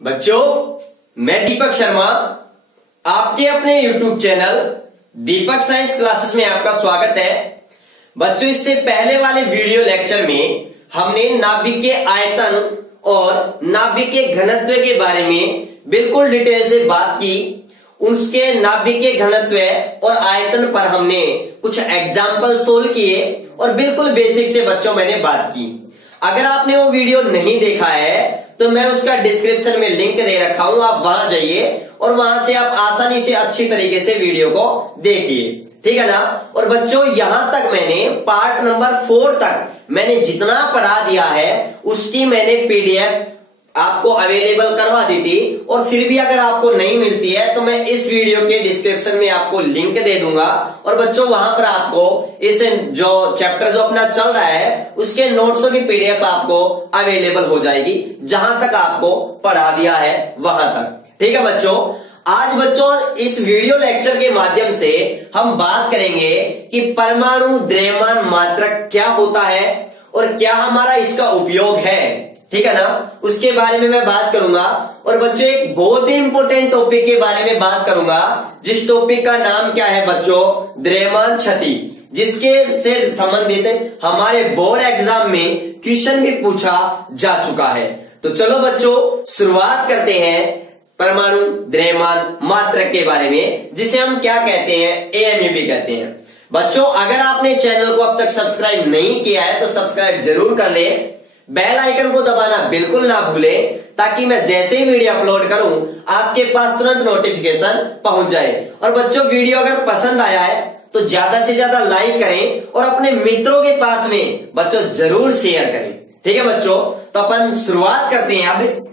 बच्चों, मैं दीपक शर्मा आपके अपने YouTube चैनल दीपक साइंस क्लासेस में आपका स्वागत है। बच्चों, इससे पहले वाले वीडियो लेक्चर में हमने नाभिक के आयतन और नाभिक के घनत्व के बारे में बिल्कुल डिटेल से बात की। उसके नाभिक के घनत्व और आयतन पर हमने कुछ एग्जाम्पल सोल्व किए और बिल्कुल बेसिक से बच्चों मैंने बात की। अगर आपने वो वीडियो नहीं देखा है तो मैं उसका डिस्क्रिप्शन में लिंक दे रखा हूं, आप वहां जाइए और वहां से आप आसानी से अच्छी तरीके से वीडियो को देखिए, ठीक है ना। और बच्चों, यहां तक मैंने पार्ट नंबर 4 तक मैंने जितना पढ़ा दिया है उसकी मैंने पीडीएफ आपको अवेलेबल करवा दी थी। और फिर भी अगर आपको नहीं मिलती है तो मैं इस वीडियो के डिस्क्रिप्शन में आपको लिंक दे दूंगा और बच्चों वहां पर आपको इस जो चैप्टर जो अपना चल रहा है उसके नोट्सों की पीडीएफ आपको अवेलेबल हो जाएगी, जहां तक आपको पढ़ा दिया है वहां तक, ठीक है बच्चों। आज बच्चों इस वीडियो लेक्चर के माध्यम से हम बात करेंगे कि परमाणु द्रव्यमान मात्रक क्या होता है और क्या हमारा इसका उपयोग है, ठीक है ना। उसके बारे में मैं बात करूंगा। और बच्चों, एक बहुत ही इंपॉर्टेंट टॉपिक के बारे में बात करूंगा, जिस टॉपिक का नाम क्या है बच्चों, द्रव्यमान क्षति, जिसके से संबंधित हमारे बोर्ड एग्जाम में क्वेश्चन भी पूछा जा चुका है। तो चलो बच्चों शुरुआत करते हैं परमाणु द्रव्यमान मात्रक के बारे में, जिसे हम क्या कहते हैं, एएमयू भी कहते हैं। बच्चों, अगर आपने चैनल को अब तक सब्सक्राइब नहीं किया है तो सब्सक्राइब जरूर कर ले, बेल आइकन को दबाना बिल्कुल ना भूले, ताकि मैं जैसे ही वीडियो अपलोड करूं आपके पास तुरंत नोटिफिकेशन पहुंच जाए। और बच्चों, वीडियो अगर पसंद आया है तो ज्यादा से ज्यादा लाइक करें और अपने मित्रों के पास में बच्चों जरूर शेयर करें, ठीक है बच्चों। तो अपन शुरुआत करते हैं अब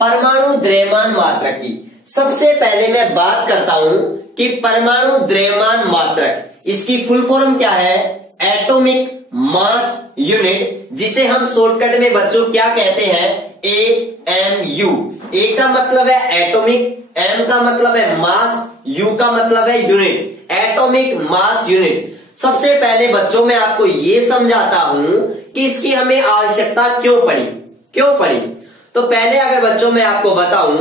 परमाणु द्रव्यमान मात्रक की। सबसे पहले मैं बात करता हूं कि परमाणु द्रव्यमान मात्रक, इसकी फुल फॉर्म क्या है, एटॉमिक मास यूनिट, जिसे हम शॉर्टकट में बच्चों क्या कहते हैं, एएमयू। ए का मतलब है एटॉमिक, एम का मतलब है मास, यू का मतलब है यूनिट, एटॉमिक मास यूनिट। सबसे पहले बच्चों मैं आपको ये समझाता हूं कि इसकी हमें आवश्यकता क्यों पड़ी। तो पहले अगर बच्चों मैं आपको बताऊं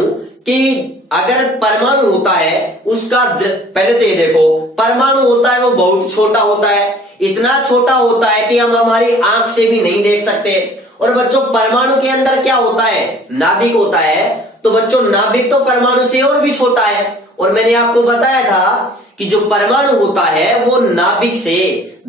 कि अगर परमाणु होता है उसका पहले तो ये देखो, परमाणु होता है वो बहुत छोटा होता है, इतना छोटा होता है कि हम हमारी आंख से भी नहीं देख सकते। और बच्चों परमाणु के अंदर क्या होता है, नाभिक होता है। तो बच्चों नाभिक तो परमाणु से और भी छोटा है। और मैंने आपको बताया था कि जो परमाणु होता है वो नाभिक से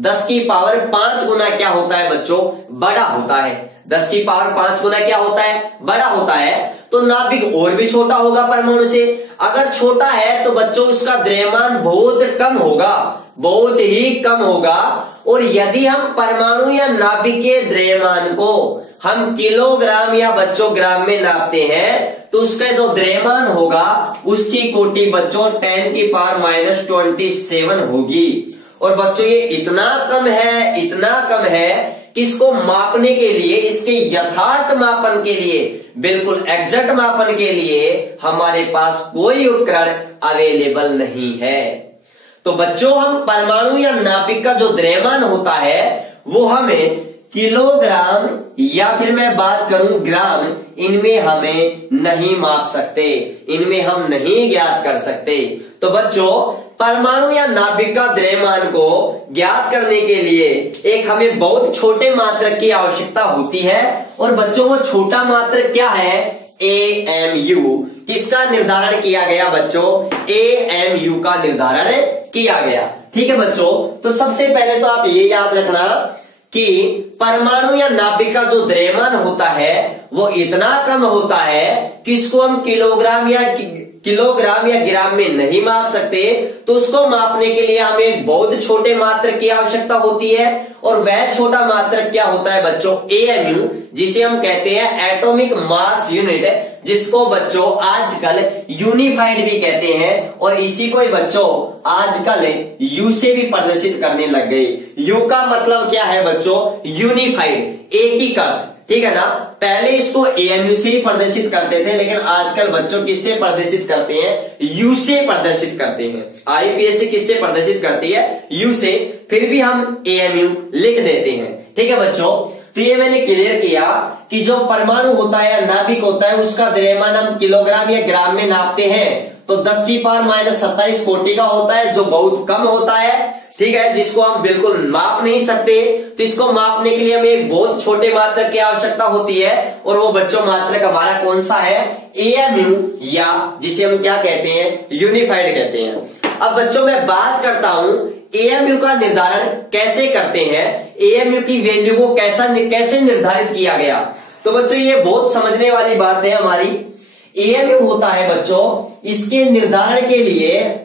10 की पावर 5 गुना क्या होता है बच्चों, बड़ा होता है। 10 की पावर 5 गुना क्या होता है, बड़ा होता है। तो नाभिक और भी छोटा होगा परमाणु से। अगर छोटा है तो बच्चों उसका द्रव्यमान बहुत कम होगा, बहुत ही कम होगा। और यदि हम परमाणु या नाभिक के द्रव्यमान को हम किलोग्राम या बच्चों ग्राम में नापते हैं तो उसका जो द्रव्यमान होगा उसकी कोटि बच्चों 10 की पावर -27 होगी। और बच्चों ये इतना कम है कि इसको मापने के लिए, इसके यथार्थ मापन के लिए, बिल्कुल एग्जैक्ट मापन के लिए हमारे पास कोई उपकरण अवेलेबल नहीं है। तो बच्चों हम परमाणु या नाभिक का जो द्रव्यमान होता है वो हमें किलोग्राम या फिर मैं बात करूं ग्राम, इनमें हमें नहीं माप सकते, इनमें हम नहीं ज्ञात कर सकते। तो बच्चों परमाणु या नाभिक का द्रव्यमान को ज्ञात करने के लिए एक हमें बहुत छोटे मात्रक की आवश्यकता होती है। और बच्चों वो छोटा मात्रक क्या है, एएमयू। किसका निर्धारण किया गया बच्चों, एएमयू का निर्धारण किया गया, ठीक है बच्चों। तो सबसे पहले तो आप ये याद रखना कि परमाणु या नाभिक का जो द्रव्यमान होता है वो इतना कम होता है कि इसको हम किलोग्राम या ग्राम में नहीं माप सकते। तो उसको मापने के लिए हमें एक बहुत छोटे मात्रक की आवश्यकता होती है। और वह छोटा मात्रक क्या होता है बच्चों, एएमयू, जिसे हम कहते हैं एटॉमिक मास यूनिट, जिसको बच्चों आजकल यूनिफाइड भी कहते हैं। और इसी को बच्चों आजकल यू से भी प्रदर्शित करने लग गए। यू का मतलब क्या है बच्चों, यूनिफाइड, एकीकृत, ठीक है ना। पहले इसको एएमयू से ही प्रदर्शित करते थे, लेकिन आजकल बच्चों किससे प्रदर्शित करते हैं, यू से प्रदर्शित करते हैं। आईपीएससी किससे प्रदर्शित करती है, यू से, फिर भी हम एएमयू लिख देते हैं, ठीक है बच्चों। तो ये मैंने क्लियर किया कि जो परमाणु होता है या नाभिक होता है उसका द्रव्यमान हम किलोग्राम या ग्राम में नापते हैं तो 10⁻⁻27 कोटि का होता है, जो बहुत कम होता है। ठीक है, जिसको हम बिल्कुल माप नहीं सकते। तो इसको मापने के लिए हमें एक बहुत छोटे मात्रक की आवश्यकता होती है और वो बच्चों मात्रक हमारा कौन सा है, एएमयू, या जिसे हम क्या कहते हैं, यूनिफाइड कहते हैं। अब बच्चों मैं बात करता हूं एएमयू का निर्धारण कैसे करते हैं, एएमयू की वैल्यू को कैसे निर्धारित किया गया। तो बच्चों ये बहुत समझने वाली बात है हमारी। एएमयू होता है बच्चों, इसके निर्धारण के लिए,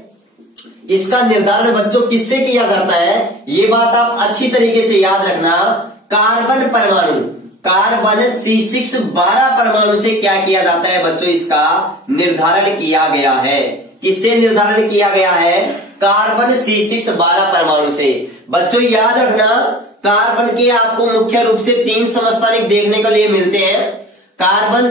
इसका निर्धारण बच्चों किससे किया जाता है, ये बात आप अच्छी तरीके से याद रखना। कार्बन परमाणु, कार्बन C612 परमाणु से क्या किया जाता है बच्चों, इसका निर्धारण किया गया है। किससे निर्धारण किया गया है, कार्बन C612 परमाणु से। बच्चों याद रखना, कार्बन के आपको मुख्य रूप से 3 समस्थानिक देखने को लिए मिलते हैं। कार्बन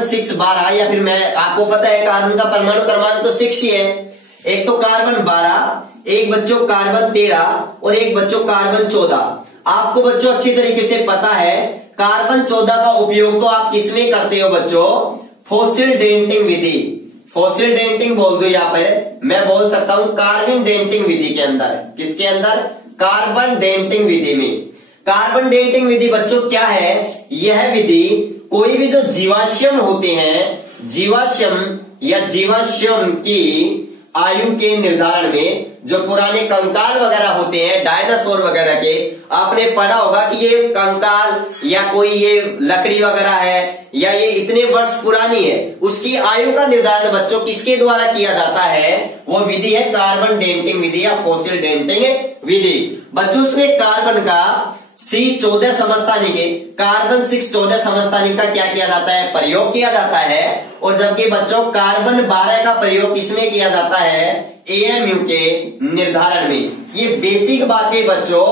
612, या फिर मैं आपको पता है कार्बन का परमाणु क्रमांक तो 6 ही है। एक तो कार्बन 12, एक बच्चों कार्बन 13 और एक बच्चों कार्बन 14। आपको बच्चों अच्छी तरीके से पता है कार्बन 14 का उपयोग तो आप किसमें करते हो बच्चों, फॉसिल डेंटिंग विधि। फॉसिल डेंटिंग बोल दो, यहाँ पर मैं बोल सकता हूं कार्बन डेंटिंग विधि के अंदर। किसके अंदर, कार्बन डेंटिंग विधि में। कार्बन डेंटिंग विधि बच्चों क्या है, यह विधि कोई भी जो जीवाश्म होते हैं, जीवाश्म या जीवाश्म की आयु के निर्धारण में, जो पुराने कंकाल वगैरह होते हैं डायनासोर वगैरह के, आपने पढ़ा होगा कि ये कंकाल या कोई ये लकड़ी वगैरह है या ये इतने वर्ष पुरानी है, उसकी आयु का निर्धारण बच्चों किसके द्वारा किया जाता है, वो विधि है कार्बन डेंटिंग विधि या फॉसिल डेंटिंग विधि। बच्चों उसमें कार्बन का C14 समस्थानिक, कार्बन 614 समस्थानिक का क्या किया जाता है, प्रयोग किया जाता है। और जबकि बच्चों कार्बन 12 का प्रयोग किसमें किया जाता है, एएमयू के निर्धारण में। ये बेसिक बातें बच्चों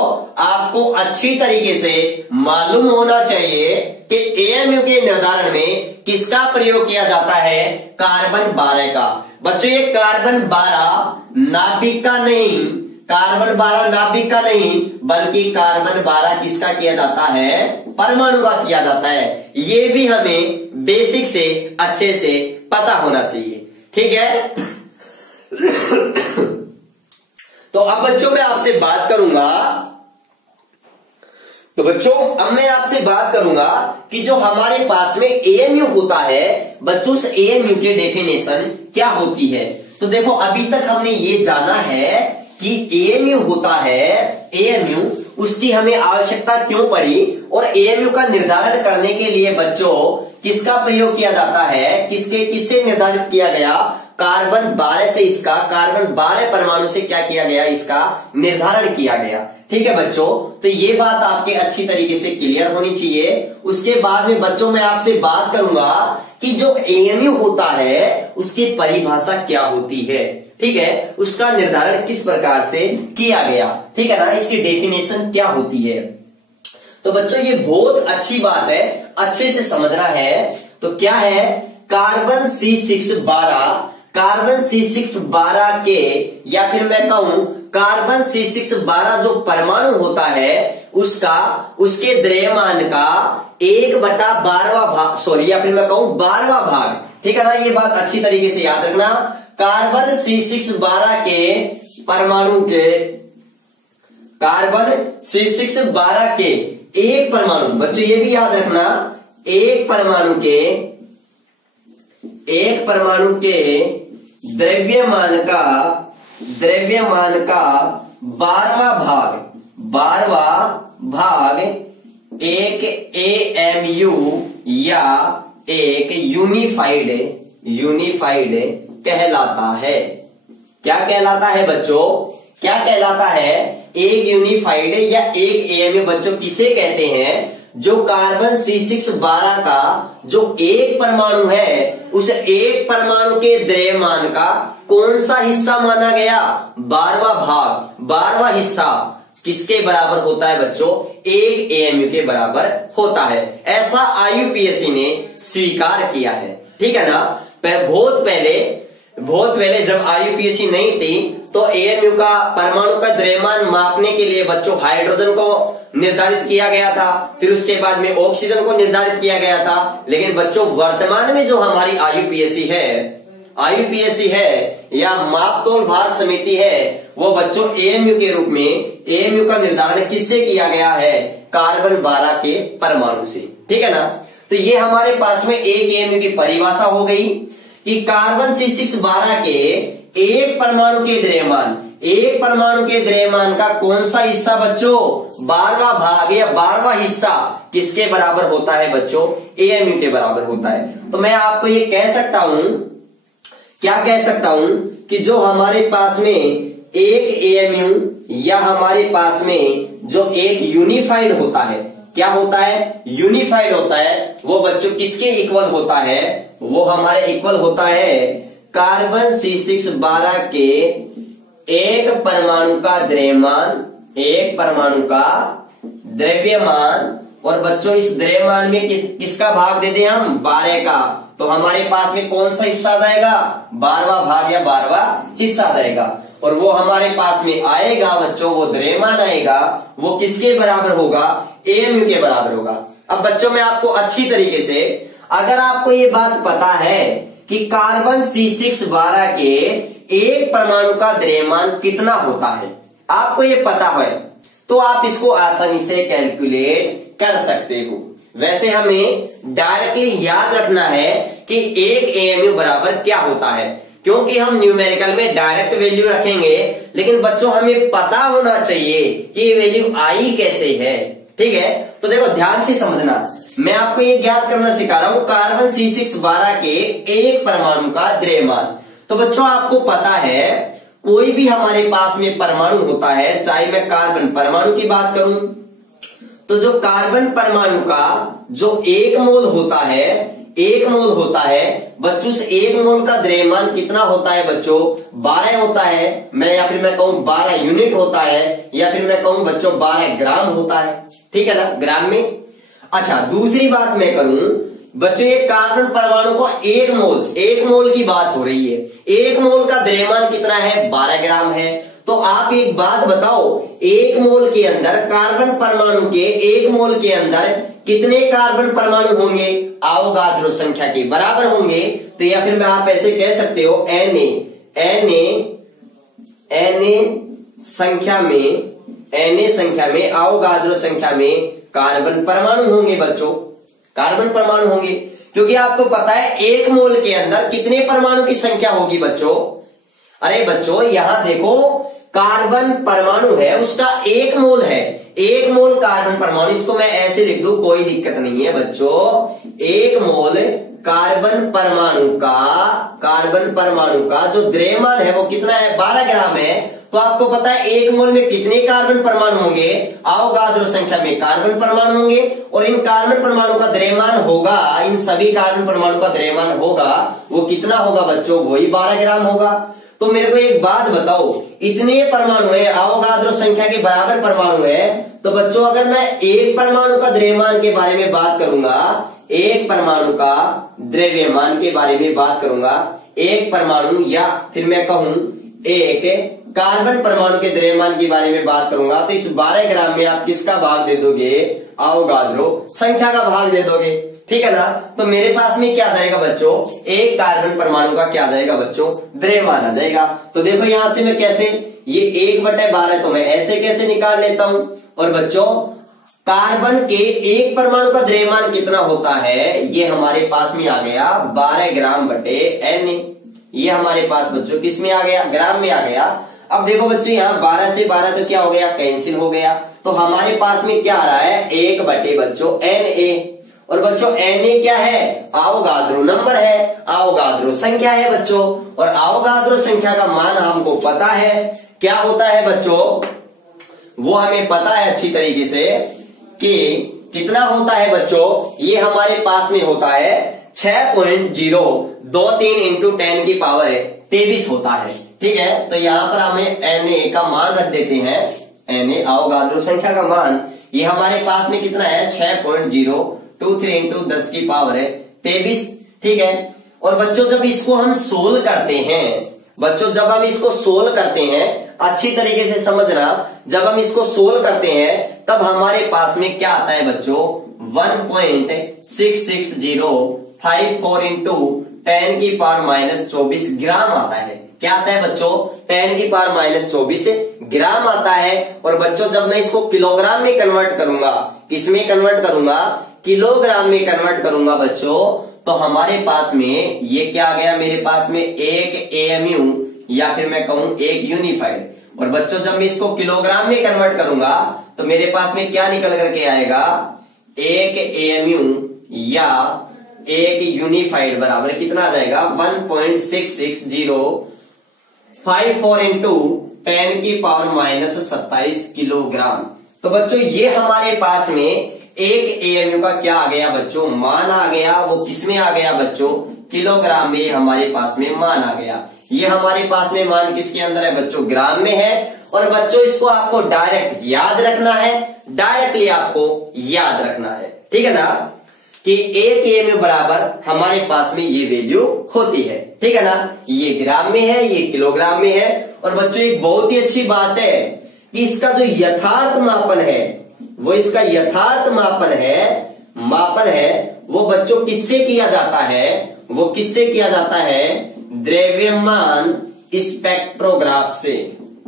आपको अच्छी तरीके से मालूम होना चाहिए कि एएमयू के निर्धारण में किसका प्रयोग किया जाता है, कार्बन 12 का। बच्चों ये कार्बन 12 नाभिक का नहीं, कार्बन 12 नाभिक का नहीं, बल्कि कार्बन 12 किसका किया जाता है, परमाणु का किया जाता है। ये भी हमें बेसिक से अच्छे से पता होना चाहिए। ठीक है। तो अब बच्चों मैं आपसे बात करूंगा, तो बच्चों अब मैं आपसे बात करूंगा कि जो हमारे पास में एएमयू होता है बच्चों, उस एएमयू की डेफिनेशन क्या होती है। तो देखो अभी तक हमने ये जाना है कि एएमयू होता है, एएमयू उसकी हमें आवश्यकता क्यों पड़ी, और एएमयू का निर्धारण करने के लिए बच्चों किसका प्रयोग किया जाता है, किससे निर्धारित किया गया, कार्बन 12 से इसका, कार्बन 12 परमाणु से क्या किया गया, इसका निर्धारण किया गया। ठीक है बच्चों, तो ये बात आपके अच्छी तरीके से क्लियर होनी चाहिए। उसके बाद में बच्चों मैं आपसे बात करूंगा कि जो एएमयू होता है उसकी परिभाषा क्या होती है। ठीक है, उसका निर्धारण किस प्रकार से किया गया, ठीक है ना, इसकी डेफिनेशन क्या होती है। तो बच्चों ये बहुत अच्छी बात है, अच्छे से समझना है। तो क्या है, कार्बन C612, कार्बन C612 के, या फिर मैं कहूं कार्बन C612 जो परमाणु होता है उसका, उसके द्रव्यमान का 1/12वां भाग, सॉरी, या फिर मैं कहूं 12वां भाग। ठीक है ना, ये बात अच्छी तरीके से याद रखना। कार्बन C612 के परमाणु के, कार्बन C612 के एक परमाणु, बच्चों ये भी याद रखना, एक परमाणु के द्रव्यमान का 12वां भाग एक एएमयू या एक यूनिफाइड कहलाता है। क्या कहलाता है बच्चों, क्या कहलाता है, एक यूनिफाइड या एक एएमयू बच्चों किसे कहते हैं, जो कार्बन C612 का जो एक परमाणु है उस एक परमाणु के द्रव्यमान का कौन सा हिस्सा माना गया, 12वां भाग, 12वां हिस्सा किसके बराबर होता है बच्चों, एक एएमयू के बराबर होता है। ऐसा IUPAC ने स्वीकार किया है। ठीक है ना, बहुत पहले जब IUPAC नहीं थी तो एएमयू का परमाणु का द्रव्यमान मापने के लिए बच्चों हाइड्रोजन को निर्धारित किया गया था, फिर उसके बाद में ऑक्सीजन को निर्धारित किया गया था। लेकिन बच्चों वर्तमान में जो हमारी आईयूपीएसी है या मापतोल भारत समिति है, वो बच्चों एएमयू के रूप में एएमयू का निर्धारण किससे किया गया है? कार्बन 12 के परमाणु से। ठीक है ना। तो ये हमारे पास में एक एएमयू की परिभाषा हो गई कि कार्बन C612 के एक परमाणु के द्रव्यमान का कौन सा हिस्सा बच्चों 12वां भाग या 12वां हिस्सा किसके बराबर होता है बच्चों? एएमयू के बराबर होता है। तो मैं आपको ये कह सकता हूं, क्या कह सकता हूं कि जो हमारे पास में एक एएमयू या हमारे पास में जो एक यूनिफाइड होता है, क्या होता है? यूनिफाइड होता है। वो बच्चों किसके इक्वल होता है? वो हमारे इक्वल होता है कार्बन C612 के एक परमाणु का द्रव्यमान। और बच्चों इस द्रव्यमान में किसका भाग देते हैं हम? 12 का। तो हमारे पास में कौन सा हिस्सा जाएगा? 12वां भाग या 12वां हिस्सा जाएगा। और वो हमारे पास में आएगा बच्चों, वो द्रव्यमान आएगा, वो किसके बराबर होगा? एएमयू के बराबर होगा। अब बच्चों मैं आपको अच्छी तरीके से, अगर आपको ये बात पता है कि कार्बन C612 के एक परमाणु का द्रव्यमान कितना होता है, आपको ये पता है, तो आप इसको आसानी से कैलकुलेट कर सकते हो। वैसे हमें डायरेक्टली याद रखना है कि एक एएमयू बराबर क्या होता है, क्योंकि हम न्यूमेरिकल में डायरेक्ट वैल्यू रखेंगे, लेकिन बच्चों हमें पता होना चाहिए कि ये वैल्यू आई कैसे है। ठीक है, तो देखो ध्यान से समझना, मैं आपको ये ज्ञात करना सिखा रहा हूं कार्बन C612 के एक परमाणु का द्रव्यमान। तो बच्चों आपको पता है कोई भी हमारे पास में परमाणु होता है, चाहे मैं कार्बन परमाणु की बात करूं, तो जो कार्बन परमाणु का जो एक मोल होता है बच्चों, उस एक मोल का द्रव्यमान कितना होता है बच्चों? 12 होता है। या फिर मैं कहूं 12 यूनिट होता है, या फिर मैं कहूं बच्चों 12 ग्राम होता है। ठीक है ना, ग्राम में। अच्छा, दूसरी बात मैं करूं बच्चों, ये कार्बन परमाणु को एक मोल की बात हो रही है, एक मोल का द्रव्यमान कितना है? 12 ग्राम है। तो आप एक बात बताओ, एक मोल के अंदर कार्बन परमाणु के एक मोल के अंदर कितने कार्बन परमाणु होंगे? अवोगाद्रो संख्या के बराबर होंगे। तो या फिर मैं आप ऐसे कह सकते हो Na संख्या में अवोगाद्रो संख्या में कार्बन परमाणु होंगे बच्चों, कार्बन परमाणु होंगे। क्योंकि आपको पता है एक मोल के अंदर कितने परमाणु की संख्या होगी बच्चों? अरे बच्चों यहां देखो, कार्बन परमाणु है उसका एक मोल है, एक मोल कार्बन परमाणु, इसको मैं ऐसे लिख दूं कोई दिक्कत नहीं है बच्चों। एक मोल कार्बन परमाणु का जो द्रव्यमान है वो कितना है? 12 ग्राम है। तो आपको पता है एक मोल में कितने कार्बन परमाणु होंगे? अवोगाद्रो संख्या में कार्बन परमाणु होंगे, और इन कार्बन परमाणु का द्रव्यमान होगा, इन सभी कार्बन परमाणु का द्रव्यमान होगा, वो कितना होगा बच्चों? वही 12 ग्राम होगा। तो मेरे को एक बात बताओ, इतने परमाणु है, अवोगाद्रो संख्या के बराबर परमाणु है, तो बच्चों अगर मैं एक परमाणु का द्रव्यमान के बारे में बात करूंगा, एक परमाणु का द्रव्यमान के बारे में बात करूंगा, एक परमाणु या फिर मैं कहूं एक कार्बन परमाणु के द्रव्यमान के बारे में बात करूंगा, तो इस 12 ग्राम में आप किसका भाग दे दोगे? अवोगाद्रो संख्या का भाग दे दोगे। ठीक है ना। तो मेरे पास में क्या जाएगा बच्चों? एक कार्बन परमाणु का क्या जाएगा बच्चों? द्रव्यमान आ जाएगा। तो देखो यहां से मैं कैसे, ये 1/12 तो मैं ऐसे कैसे निकाल लेता हूं। और बच्चों कार्बन के एक परमाणु का द्रव्यमान कितना होता है? ये हमारे पास में आ गया 12 ग्राम बटे Na। ये हमारे पास बच्चों किस में आ गया? ग्राम में आ गया। अब देखो बच्चों यहाँ 12 से 12 तो क्या हो गया? कैंसिल हो गया। तो हमारे पास में क्या आ रहा है? 1 बटे बच्चों Na। और बच्चों Na क्या है? अवोगाद्रो नंबर है, अवोगाद्रो संख्या है बच्चों। और अवोगाद्रो संख्या का मान हमको पता है, क्या होता है बच्चों? वो हमें पता है अच्छी तरीके से कि कितना होता है बच्चों? ये हमारे पास में होता है 6.023 इंटू 10 की पावर 23 होता है। ठीक है, तो यहां पर हमें Na का मान रख देते हैं। Na अवोगाद्रो संख्या का मान ये हमारे पास में कितना है? 6.023 इंटू 10 की पावर 23। ठीक है, और बच्चों जब इसको हम सोल्व करते हैं, बच्चों जब हम इसको सोल्व करते हैं, अच्छी तरीके से समझना, जब हम इसको सोल्व करते हैं तब हमारे पास में क्या आता है बच्चों, 1.66054 इंटू 10⁻⁻24 ग्राम आता है। क्या आता है बच्चों, 10⁻⁻24 ग्राम आता है। और बच्चों जब मैं इसको किलोग्राम में कन्वर्ट करूंगा, किसमें कन्वर्ट करूंगा, किलोग्राम में कन्वर्ट करूंगा बच्चों, तो हमारे पास में ये क्या आ गया, मेरे पास में एक एएमयू या फिर मैं कहूं एक यूनिफाइड। और बच्चों जब मैं इसको किलोग्राम में कन्वर्ट करूंगा तो मेरे पास में क्या निकल करके आएगा, एक एएमयू या एक यूनिफाइड बराबर कितना आ जाएगा, 1.66054 इंटू 10⁻⁻27 किलोग्राम। तो बच्चों ये हमारे पास में एक एएमयू का क्या आ गया बच्चों, मान आ गया। वो किसमें आ गया बच्चों, किलोग्राम में हमारे पास में मान आ गया। ये हमारे पास में मान किसके अंदर है बच्चों, ग्राम में है। और बच्चों इसको आपको डायरेक्ट याद रखना है, डायरेक्टली आपको याद रखना है, ठीक है ना, कि एक एएमयू बराबर हमारे पास में ये वैल्यू होती है, ठीक है ना। ये ग्राम में है, ये किलोग्राम में है। और बच्चों एक बहुत ही अच्छी बात है कि इसका जो यथार्थ मापन है, वो इसका यथार्थ मापन है वो बच्चों किससे किया जाता है, वो किससे किया जाता है, द्रव्यमान स्पेक्ट्रोग्राफ से।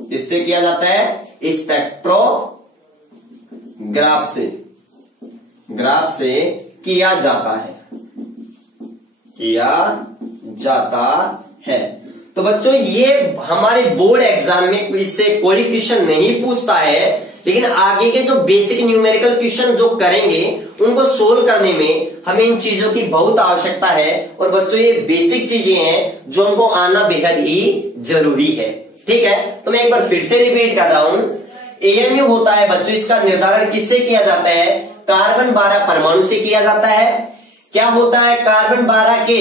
किससे किया जाता है, स्पेक्ट्रोग्राफ से, ग्राफ से किया जाता है। तो बच्चों ये हमारे बोर्ड एग्जाम में इससे कोई क्वेश्चन नहीं पूछता है, लेकिन आगे के जो बेसिक न्यूमेरिकल क्वेश्चन जो करेंगे उनको सोल्व करने में हमें इन चीजों की बहुत आवश्यकता है। और बच्चों ये बेसिक चीजें हैं जो हमको आना बेहद ही जरूरी है, ठीक है। तो मैं एक बार फिर से रिपीट कर रहा हूं, एएमयू होता है बच्चों, इसका निर्धारण किससे किया जाता है, कार्बन 12 परमाणु से किया जाता है। क्या होता है, कार्बन 12 के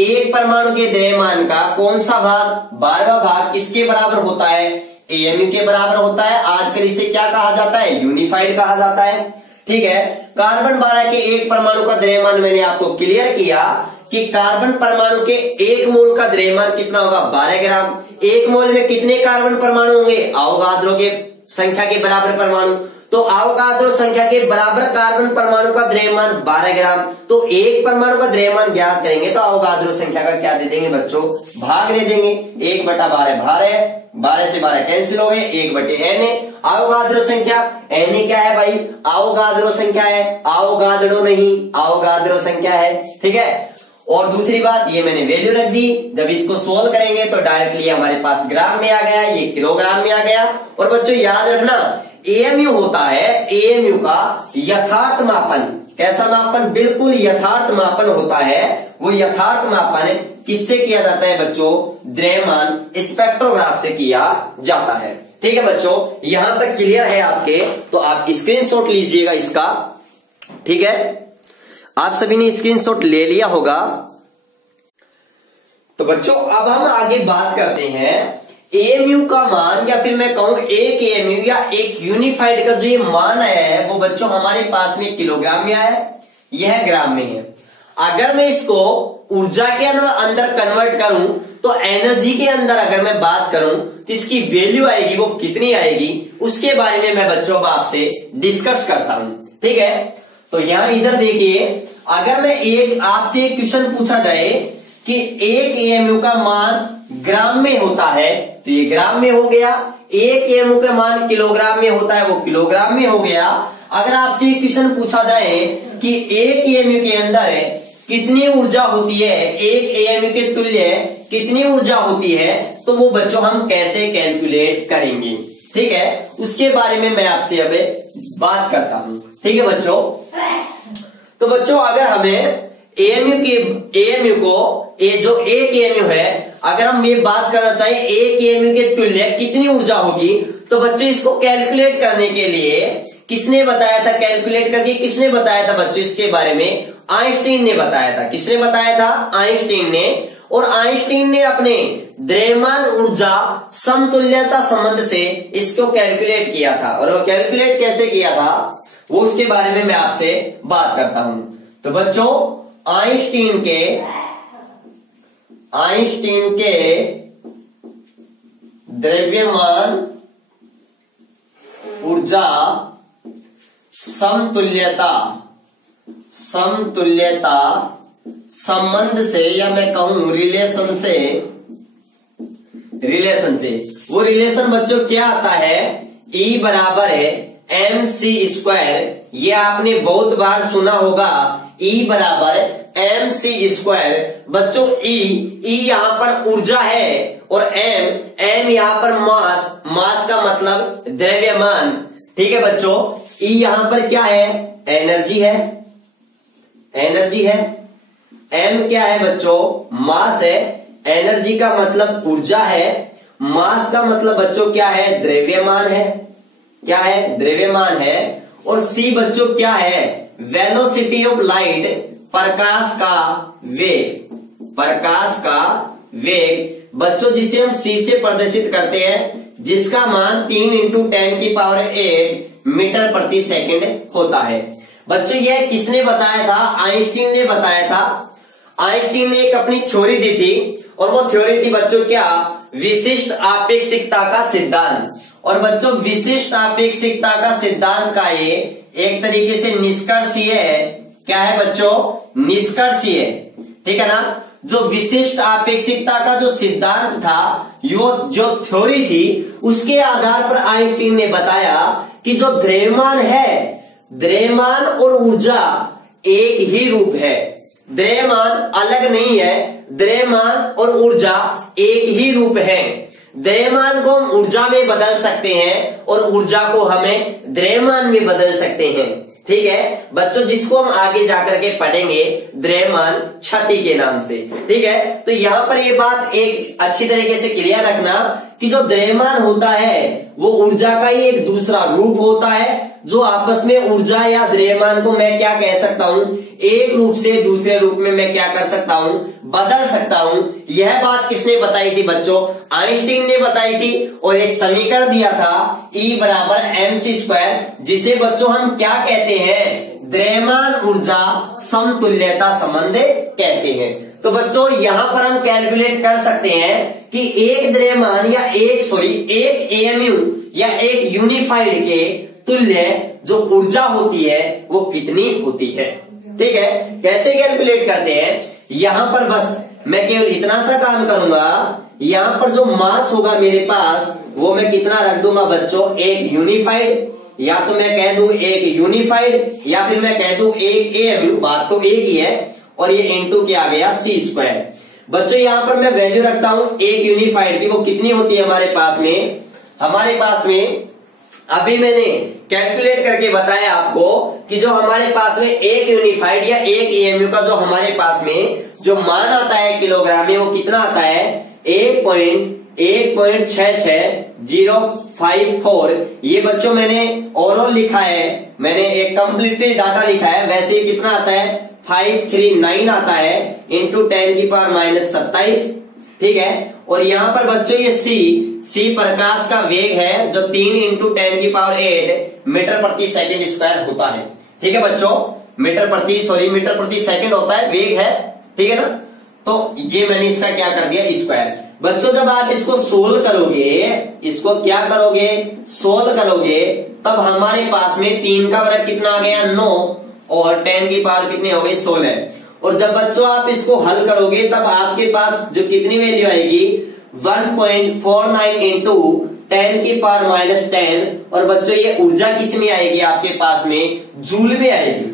एक परमाणु के द्रव्यमान का कौन सा भाग, 12वां भाग किसके बराबर होता है, एएमयू के बराबर होता है। आजकल इसे क्या कहा जाता है, यूनिफाइड कहा जाता है, ठीक है। कार्बन 12 के एक परमाणु का द्रव्यमान मैंने आपको क्लियर किया कि कार्बन परमाणु के एक मोल का द्रव्यमान कितना होगा, 12 ग्राम। एक मोल में कितने कार्बन परमाणु होंगे, अवोगाद्रो के संख्या के बराबर परमाणु। तो अवोगाद्रो संख्या के बराबर कार्बन परमाणु का द्रव्यमान 12 ग्राम। तो एक परमाणु का द्रव्यमान ज्ञात करेंगे तो अवोगाद्रो संख्या का क्या दे देंगे बच्चों, भाग दे देंगे। 1/12 भार है, 12 से 12 कैंसिल हो गए, 1/n है। अवोगाद्रो संख्या n क्या है भाई, अवोगाद्रो संख्या है, अवोगाद्रो नहीं, अवोगाद्रो संख्या है, ठीक है। और दूसरी बात, ये मैंने वैल्यू रख दी। जब इसको सोल्व करेंगे तो डायरेक्टली हमारे पास ग्राम में आ गया, ये किलोग्राम में आ गया। और बच्चों याद रखना, एएमयू होता है, एएमयू का यथार्थ मापन। कैसा मापन, बिल्कुल यथार्थ मापन होता है। वो यथार्थ मापन किससे किया जाता है बच्चों, द्रव्यमान स्पेक्ट्रोग्राफ से किया जाता है, ठीक है बच्चों। यहां तक क्लियर है आपके, तो आप स्क्रीनशॉट लीजिएगा इसका, ठीक है। आप सभी ने स्क्रीनशॉट ले लिया होगा। तो बच्चों अब हम आगे बात करते हैं एएमयू का मान, या फिर मैं कहूं एक एएमयू या एक यूनिफाइड का जो ये मान है वो बच्चों हमारे पास में किलोग्राम में है, यह ग्राम में है। अगर मैं इसको ऊर्जा के अंदर कन्वर्ट करूं तो एनर्जी के अंदर अगर मैं बात करूं तो इसकी वैल्यू आएगी, वो कितनी आएगी उसके बारे में मैं बच्चों अब आपसे डिस्कस करता हूं, ठीक है। तो यहां इधर देखिए, अगर मैं आपसे एक क्वेश्चन पूछा जाए कि एक एएमयू का मान ग्राम में होता है तो ये ग्राम में हो गया, एक एएमयू का मान किलोग्राम में होता है वो किलोग्राम में हो गया। अगर आपसे एक क्वेश्चन पूछा जाए कि एक एएमयू के अंदर कितनी ऊर्जा होती है, एक एएमयू के तुल्य कितनी ऊर्जा होती है, तो वो बच्चों हम कैसे कैलकुलेट करेंगे, ठीक है। उसके बारे में मैं आपसे अब बात करता हूं, ठीक है बच्चों। तो बच्चों अगर हमें एएमयू को जो एक एएमयू है, अगर हम ये बात करना चाहें एक एएमयू के तुल्य कितनी ऊर्जा होगी, तो बच्चों इसको कैलकुलेट करने के लिए किसने बताया था, कैलकुलेट करके किसने बताया था बच्चों इसके बारे में, आइंस्टीन ने बताया था। किसने बताया था, आइंस्टीन ने। और आइंस्टीन ने अपने द्रव्यमान ऊर्जा समतुल्यता संबंध से इसको कैलकुलेट किया था। और वो कैलकुलेट कैसे किया था वो उसके बारे में मैं आपसे बात करता हूं। तो बच्चों आइंस्टीन के द्रव्यमान ऊर्जा समतुल्यता संबंध से, या मैं कहूं रिलेशन से वो रिलेशन बच्चों क्या आता है, E बराबर है mc²। ये आपने बहुत बार सुना होगा, E बराबर mc²। बच्चों E यहां पर ऊर्जा है और m यहां पर मास का मतलब द्रव्यमान। ठीक है बच्चों, E यहां पर क्या है, एनर्जी है। m क्या है बच्चों, मास है। एनर्जी का मतलब ऊर्जा है, मास का मतलब बच्चों क्या है, द्रव्यमान है। क्या है, द्रव्यमान है। और C बच्चों क्या है, वेलोसिटी ऑफ लाइट, प्रकाश का वेग बच्चों, जिसे हम C से प्रदर्शित करते हैं, जिसका मान 3 × 10⁸ मीटर प्रति सेकंड होता है। बच्चों यह किसने बताया था, आइंस्टीन ने बताया था। आइंस्टीन ने एक अपनी थ्योरी दी थी, और वो थ्योरी थी बच्चों क्या, विशिष्ट आपेक्षिकता का सिद्धांत। और बच्चों विशिष्ट आपेक्षिकता का सिद्धांत का ये एक तरीके से निष्कर्षीय है। क्या है बच्चों, निष्कर्षीय। ठीक है ना। जो विशिष्ट आपेक्षिकता का जो सिद्धांत था, जो थ्योरी थी, उसके आधार पर आइंस्टीन ने बताया कि जो द्रव्यमान है, द्रव्यमान और ऊर्जा एक ही रूप है। द्रव्यमान अलग नहीं है, द्रव्यमान और ऊर्जा एक ही रूप है। द्रव्यमान को हम ऊर्जा में बदल सकते हैं और ऊर्जा को हमें द्रव्यमान में बदल सकते हैं। ठीक है बच्चों, जिसको हम आगे जाकर के पढ़ेंगे द्रव्यमान क्षति के नाम से। ठीक है, तो यहां पर ये बात एक अच्छी तरीके से क्लियर रखना कि जो द्रव्यमान होता है वो ऊर्जा का ही एक दूसरा रूप होता है, जो आपस में ऊर्जा या द्रव्यमान को मैं क्या कह सकता हूं, एक रूप से दूसरे रूप में मैं क्या कर सकता हूं, बदल सकता हूं। यह बात किसने बताई थी बच्चों, आइंस्टीन ने बताई थी। और एक समीकरण दिया था E बराबर mc², जिसे बच्चों हम क्या कहते हैं, द्रव्यमान ऊर्जा समतुल्यता संबंध कहते हैं। तो बच्चों यहां पर हम कैलकुलेट कर सकते हैं कि एक द्रव्यमान या एक AMU या एक यूनिफाइड के तुल्य जो ऊर्जा होती है वो कितनी होती है। ठीक है, कैसे कैलकुलेट करते हैं, यहां पर बस मैं केवल इतना सा काम करूंगा, यहां पर जो मास होगा मेरे पास वो मैं कितना रख दूंगा बच्चों, एक यूनिफाइड, या तो मैं कह दूं एक यूनिफाइड, या फिर मैं कह दूं एक AMU, बात तो एक ही है। और ये इनटू क्या आ गया, c²। बच्चों यहां पर मैं वैल्यू रखता हूं एक यूनिफाइड की, वो कितनी होती है हमारे पास में अभी मैंने कैलकुलेट करके बताया आपको कि जो हमारे पास में एक यूनिफाइड या एक AMU का जो हमारे पास में जो मान आता है किलोग्राम में, वो कितना आता है 1.66054। ये बच्चों मैंने ओवरऑल लिखा है, मैंने एक कंप्लीटली डाटा लिखा है। वैसे ही कितना आता है 539 आता है इंटू 10⁻27। ठीक है, और यहां पर बच्चों ये C प्रकाश का वेग है, जो 3 × 10⁸ मीटर प्रति सेकंड स्क्वायर होता है। ठीक है बच्चों, मीटर प्रति सेकंड होता है, वेग है। ठीक है ना, तो ये मैंने इसका क्या कर दिया, स्क्वायर। बच्चों जब आप इसको सोल्व करोगे, तब हमारे पास में 3 का वर्ग कितना आ गया 9, और 10 की पावर कितनी हो गई 16। और जब बच्चों आप इसको हल करोगे तब आपके पास जो कितनी वैल्यू आएगी 1.49 इंटू 10 की पावर -10। और बच्चों ये ऊर्जा किस में आएगी आपके पास में, जूल में आएगी।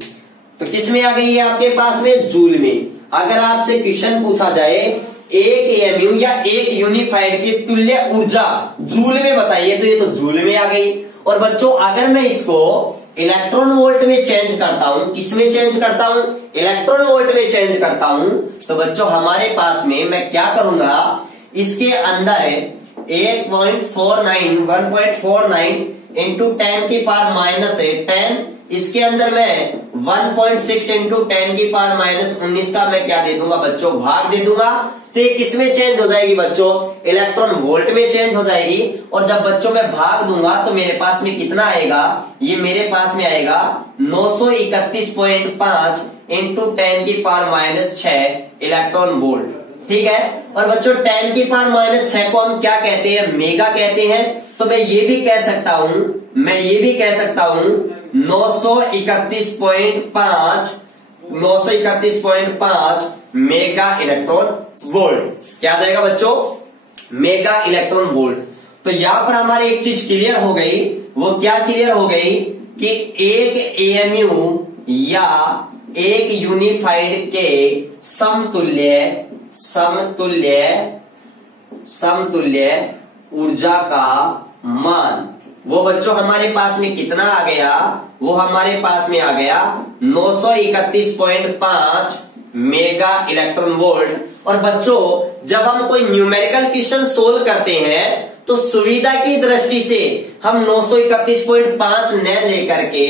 तो किस में आ गई है आपके पास में, जूल में। अगर आपसे क्वेश्चन पूछा जाए एक AMU या एक यूनिफाइड की तुल्य ऊर्जा जूल में बताइए, तो ये तो जूल में आ गई। और बच्चों अगर मैं इसको इलेक्ट्रॉन वोल्ट में चेंज करता हूं, किसमें चेंज करता हूं, इलेक्ट्रॉन वोल्ट में चेंज करता हूं, तो बच्चों हमारे पास में मैं क्या करूंगा, इसके अंदर 1.49 इंटू 10 की पावर -10, इसके अंदर मैं 1.6 इंटू 10 की पावर -19 का मैं क्या दे दूंगा बच्चों, भाग दे दूंगा। तो ये किसमें चेंज हो जाएगी बच्चों, इलेक्ट्रॉन वोल्ट में चेंज हो जाएगी। और जब बच्चों मैं भाग दूंगा तो मेरे पास में कितना आएगा, ये मेरे पास में आएगा 931.5 इंटू 10 की पावर -6 इलेक्ट्रॉन वोल्ट। ठीक है। और बच्चों 10 की पावर माइनस 6 को हम क्या कहते हैं, मेगा कहते हैं। तो मैं ये भी कह सकता हूं 931.5 मेगा इलेक्ट्रॉन वोल्ट। क्या आ जाएगा बच्चों, मेगा इलेक्ट्रॉन वोल्ट। तो यहां पर हमारी एक चीज क्लियर हो गई, वो क्या क्लियर हो गई कि एक एएमयू या एक यूनिफाइड के समतुल्य ऊर्जा का मान, वो बच्चों हमारे पास में कितना आ गया, वो हमारे पास में आ गया 931.5 मेगा इलेक्ट्रॉन वोल्ट। और बच्चों जब हम कोई न्यूमेरिकल क्वेश्चन सोल्व करते हैं तो सुविधा की दृष्टि से हम 931.5 न लेकर के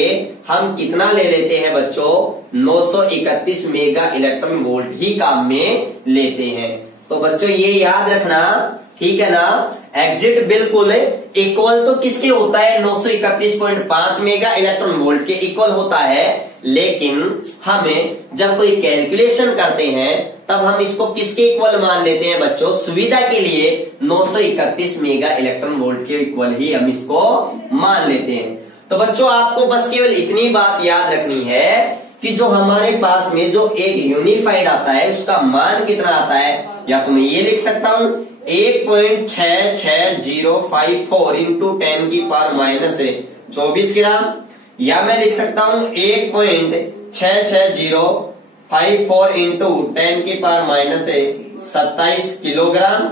हम कितना ले लेते हैं बच्चों, 931 मेगा इलेक्ट्रॉन वोल्ट ही काम में लेते हैं। तो बच्चों ये याद रखना, ठीक है ना। एग्जिट बिल्कुल इक्वल तो किसके होता है, 931.5 मेगा इलेक्ट्रॉन वोल्ट के इक्वल होता है। लेकिन हमें जब कोई कैलकुलेशन करते हैं तब हम इसको किसके इक्वल मान लेते हैं बच्चों, सुविधा के लिए 931 मेगा इलेक्ट्रॉन वोल्ट के इक्वल ही हम इसको मान लेते हैं। तो बच्चों आपको बस केवल इतनी बात याद रखनी है कि जो हमारे पास में जो एक यूनिफाइड आता है उसका मान कितना आता है, या तो मैं ये लिख सकता हूं 1.66054 इंटू 10 की पावर माइनस 24 ग्राम, या मैं लिख सकता हूं 1.66054 इंटू 10 की पावर माइनस 27 किलोग्राम।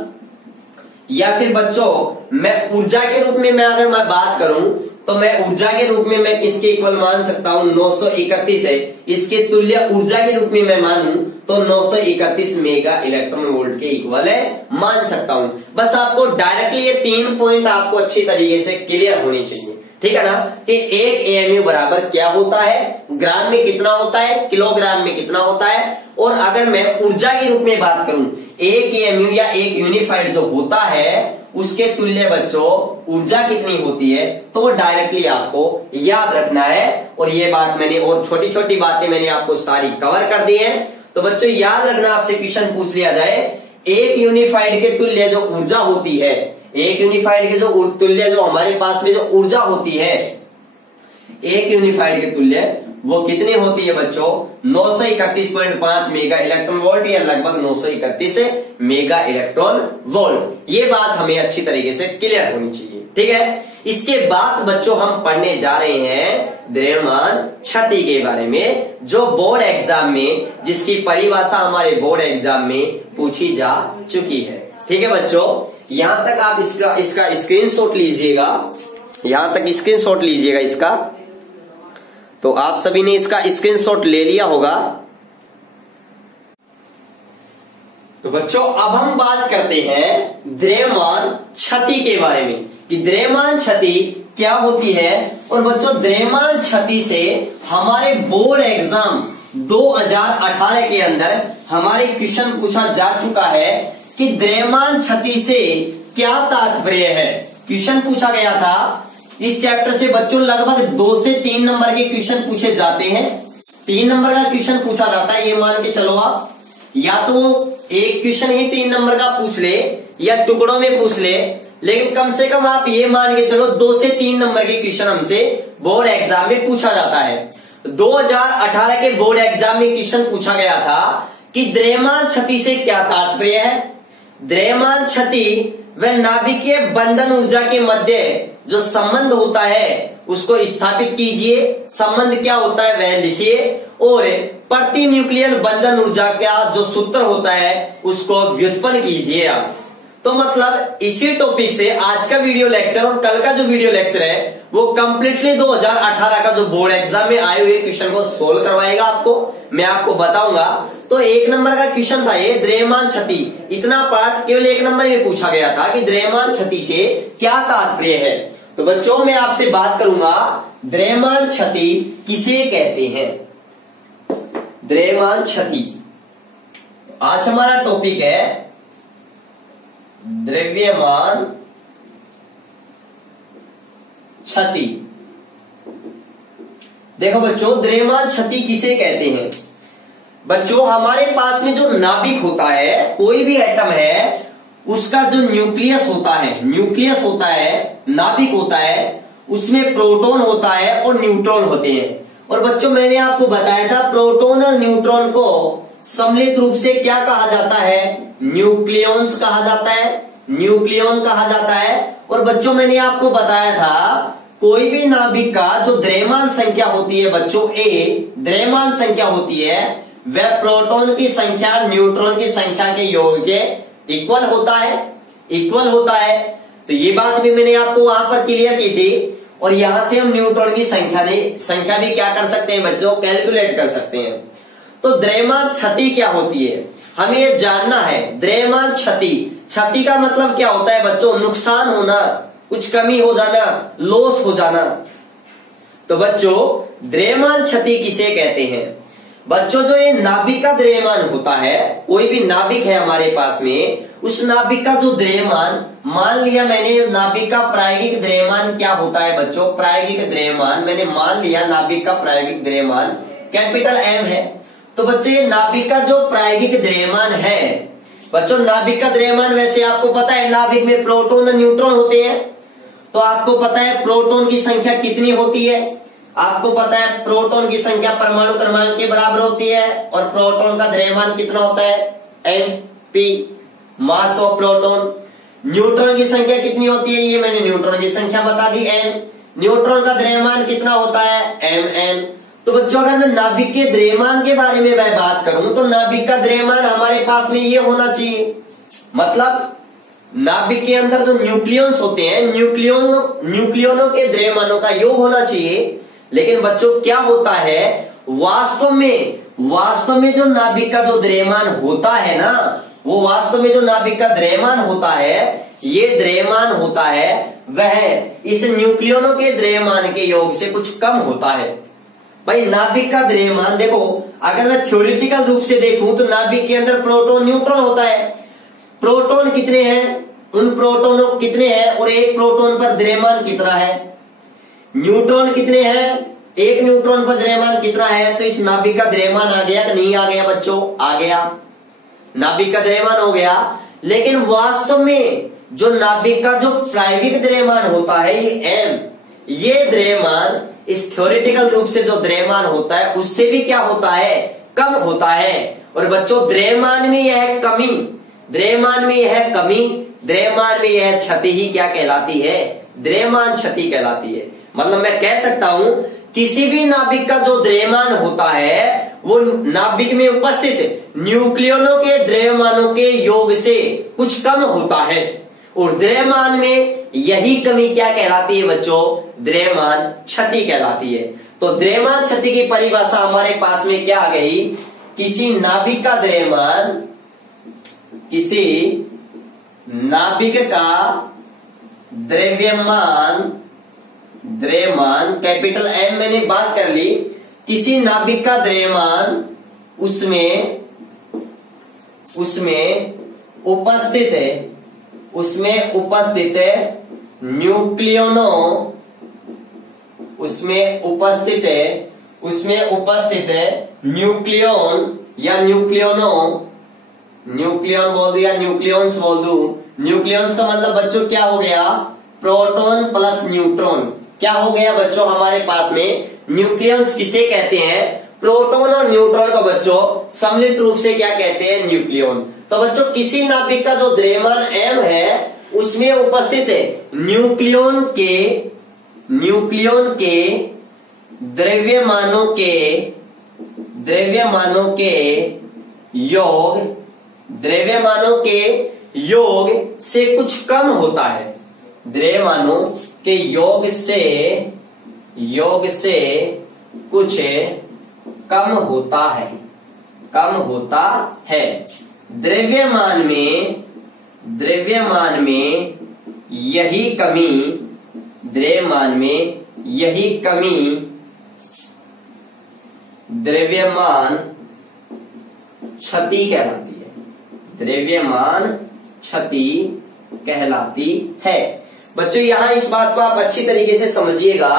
या फिर बच्चों मैं ऊर्जा के रूप में अगर मैं बात करूं तो मैं ऊर्जा के रूप में मैं किसके इक्वल मान सकता हूं, 931 है, इसके तुल्य ऊर्जा के रूप में मैं मानूं तो 931 मेगा इलेक्ट्रॉन वोल्ट के इक्वल है मान सकता हूं। बस आपको डायरेक्टली ये 3 पॉइंट आपको अच्छी तरीके से क्लियर होनी चाहिए, ठीक है ना, कि एक एएमयू बराबर क्या होता है, ग्राम में कितना होता है, किलोग्राम में कितना होता है। और अगर मैं ऊर्जा के रूप में बात करूं, एक एएमयू या एक यूनिफाइड जो होता है उसके तुल्य बच्चों ऊर्जा कितनी होती है, तो डायरेक्टली आपको याद रखना है। और ये बात मैंने और छोटी छोटी बातें मैंने आपको सारी कवर कर दी है। तो बच्चों याद रखना, आपसे क्वेश्चन पूछ लिया जाए एक यूनिफाइड के तुल्य जो ऊर्जा होती है, एक यूनिफाइड के जो तुल्य जो हमारे पास में जो ऊर्जा होती है एक यूनिफाइड के तुल्य वो कितनी होती है बच्चों, 931.5 मेगा इलेक्ट्रॉन वोल्ट या लगभग 931 मेगा इलेक्ट्रॉन वोल्ट। ये बात हमें अच्छी तरीके से क्लियर होनी चाहिए, ठीक है। इसके बाद बच्चों हम पढ़ने जा रहे हैं द्रव्यमान क्षति के बारे में, जो बोर्ड एग्जाम में जिसकी परिभाषा हमारे बोर्ड एग्जाम में पूछी जा चुकी है, ठीक है बच्चों। यहां तक आप इसका स्क्रीनशॉट लीजिएगा, यहां तक स्क्रीनशॉट लीजिएगा इसका। तो आप सभी ने इसका स्क्रीनशॉट ले लिया होगा। तो बच्चों अब हम बात करते हैं द्रव्यमान क्षति के बारे में कि द्रव्यमान क्षति क्या होती है। और बच्चों द्रव्यमान क्षति से हमारे बोर्ड एग्जाम 2018 के अंदर हमारे क्वेश्चन पूछा जा चुका है कि द्रव्यमान क्षति से क्या तात्पर्य है। क्वेश्चन पूछा गया था इस चैप्टर से बच्चों लगभग 2 से 3 नंबर के क्वेश्चन पूछे जाते हैं। 3 नंबर का क्वेश्चन पूछा जाता है, ये मान के चलो आप, या तो एक क्वेश्चन ही 3 नंबर का पूछ ले या टुकड़ों में पूछ ले, लेकिन कम से कम आप ये मान के चलो 2 से 3 नंबर के क्वेश्चन हमसे बोर्ड एग्जाम में पूछा जाता है। 2018 के बोर्ड एग्जाम में क्वेश्चन पूछा गया था कि द्रव्यमान क्षति से क्या तात्पर्य है। द्रव्यमान क्षति व नाभिकीय बंधन ऊर्जा के मध्य जो संबंध होता है उसको स्थापित कीजिए। संबंध क्या होता है वह लिखिए, और प्रति न्यूक्लियर बंधन ऊर्जा का जो सूत्र होता है उसको व्युत्पन्न कीजिए आप। तो मतलब इसी टॉपिक से आज का वीडियो लेक्चर और कल का जो वीडियो लेक्चर है वो कंप्लीटली 2018 का जो बोर्ड एग्जाम में आए हुए क्वेश्चन को सोल्व करवाएगा आपको, मैं आपको बताऊंगा। तो 1 नंबर का क्वेश्चन था ये द्रव्यमान क्षति, इतना पार्ट केवल 1 नंबर में पूछा गया था कि द्रव्यमान क्षति से क्या तात्पर्य है। तो बच्चों मैं आपसे बात करूंगा द्रव्यमान क्षति किसे कहते हैं। द्रव्यमान क्षति आज हमारा टॉपिक है द्रव्यमान क्षति। देखो बच्चों द्रव्यमान क्षति किसे कहते हैं। बच्चों हमारे पास में जो नाभिक होता है, कोई भी एटम है उसका जो न्यूक्लियस होता है, नाभिक होता है, उसमें प्रोटॉन होता है और न्यूट्रॉन होते हैं। और बच्चों मैंने आपको बताया था प्रोटॉन और न्यूट्रॉन को सम्मिलित रूप से क्या कहा जाता है, न्यूक्लियॉन्स कहा जाता है, न्यूक्लियॉन कहा जाता है। और बच्चों मैंने आपको बताया था कोई भी नाभिक का जो द्रव्यमान संख्या होती है बच्चों, ए द्रव्यमान संख्या होती है, वह प्रोटॉन की संख्या न्यूट्रॉन की संख्या के योग के इक्वल होता है। तो ये बात भी मैंने आपको वहां पर क्लियर की थी। और यहां से हम न्यूट्रॉन की संख्या भी क्या कर सकते हैं बच्चों, कैलकुलेट कर सकते हैं। तो द्रव्यमान क्षति क्या होती है, हमें ये जानना है। द्रव्यमान क्षति का मतलब क्या होता है बच्चों, नुकसान होना, कुछ कमी हो जाना, लॉस हो जाना। तो बच्चों द्रव्यमान क्षति किसे कहते हैं बच्चों, जो ये नाभिक का द्रव्यमान होता है, कोई भी नाभिक है हमारे पास में, उस नाभिक का जो द्रव्यमान, मान लिया मैंने नाभिक का प्रायोगिक द्रव्यमान क्या होता है बच्चों, प्रायोगिक द्रव्यमान मैंने मान लिया नाभिक का प्रायोगिक द्रव्यमान कैपिटल एम है। तो बच्चों ये नाभिक का जो प्रायोगिक द्रव्यमान है बच्चों, नाभिक का द्रव्यमान वैसे आपको पता है नाभिक में प्रोटॉन और न्यूट्रॉन होते हैं। तो आपको पता है प्रोटॉन की संख्या कितनी होती है, आपको पता है प्रोटॉन की संख्या परमाणु क्रमांक के बराबर होती है। और प्रोटॉन का द्रव्यमान कितना होता है, Mp, mass of proton. Neutron की संख्या कितनी होती है, ये मैंने न्यूट्रॉन की संख्या बता दी n। न्यूट्रॉन का द्रव्यमान कितना होता है, Mn। तो बच्चों अगर मैं नाभिक के द्रव्यमान के बारे में मैं बात करूं तो नाभिक का द्रव्यमान हमारे पास में ये होना चाहिए, मतलब नाभिक के अंदर जो न्यूक्लियॉन्स होते हैं, न्यूक्लियनों के द्रव्यमानों का योग होना चाहिए। लेकिन बच्चों क्या होता है, वास्तव में जो नाभिक का जो द्रव्यमान होता है ना, वो वास्तव में जो नाभिक का द्रव्यमान होता है, ये द्रव्यमान होता है वह इस न्यूक्लियनों के द्रव्यमान के योग से कुछ कम होता है। भाई नाभिक का द्रव्यमान देखो, अगर मैं थ्योरेटिकल रूप से देखूं तो नाभिक के अंदर प्रोटॉन न्यूट्रॉन होता है। प्रोटॉन कितने हैं, उन प्रोटॉनों कितने हैं और एक प्रोटॉन पर द्रव्यमान कितना है, न्यूट्रॉन कितने हैं, एक न्यूट्रॉन पर द्रव्यमान कितना है। तो इस नाभिक का द्रव्यमान आ गया कि नहीं आ गया बच्चों, आ गया, नाभिक का द्रव्यमान हो गया। लेकिन वास्तव में जो नाभिक का जो प्रायोगिक द्रव्यमान होता है ये m, ये द्रव्यमान इस थ्योरेटिकल रूप से जो द्रव्यमान होता है उससे भी क्या होता है, कम होता है। और बच्चों द्रव्यमान में यह कमी, द्रव्यमान में यह क्षति ही क्या कहलाती है, द्रव्यमान क्षति कहलाती है। मतलब मैं कह सकता हूं किसी भी नाभिक का जो द्रव्यमान होता है वो नाभिक में उपस्थित न्यूक्लियनों के द्रव्यमानों के योग से कुछ कम होता है। और द्रव्यमान में यही कमी क्या कहलाती है बच्चों, द्रव्यमान क्षति कहलाती है। तो द्रव्यमान क्षति की परिभाषा हमारे पास में क्या आ गई, किसी नाभिक का द्रव्यमान, किसी नाभिक का द्रव्यमान कैपिटल M मैंने बात कर ली, किसी नाभिक का द्रव्यमान उसमें उपस्थित है न्यूक्लियनों, उसमें उपस्थित है न्यूक्लियन या न्यूक्लियन बोल दिया, न्यूक्लियंस बोल दूं। न्यूक्लियंस का मतलब बच्चों क्या हो गया, प्रोटॉन प्लस न्यूट्रॉन। क्या हो गया बच्चों हमारे पास में, न्यूक्लियंस किसे कहते हैं, प्रोटॉन और न्यूट्रॉन को बच्चों सम्मिलित रूप से क्या कहते हैं, न्यूक्लियन। तो बच्चों किसी नाभिक का जो द्रव्यमान m है उसमें उपस्थित है न्यूक्लियन के द्रव्यमानों के योग से कुछ कम होता है, द्रव्यमानों के योग से कुछ कम होता है। द्रव्यमान में यही कमी द्रव्यमान क्षति कहलाती है, द्रव्यमान क्षति कहलाती है। बच्चों यहां इस बात को आप अच्छी तरीके से समझिएगा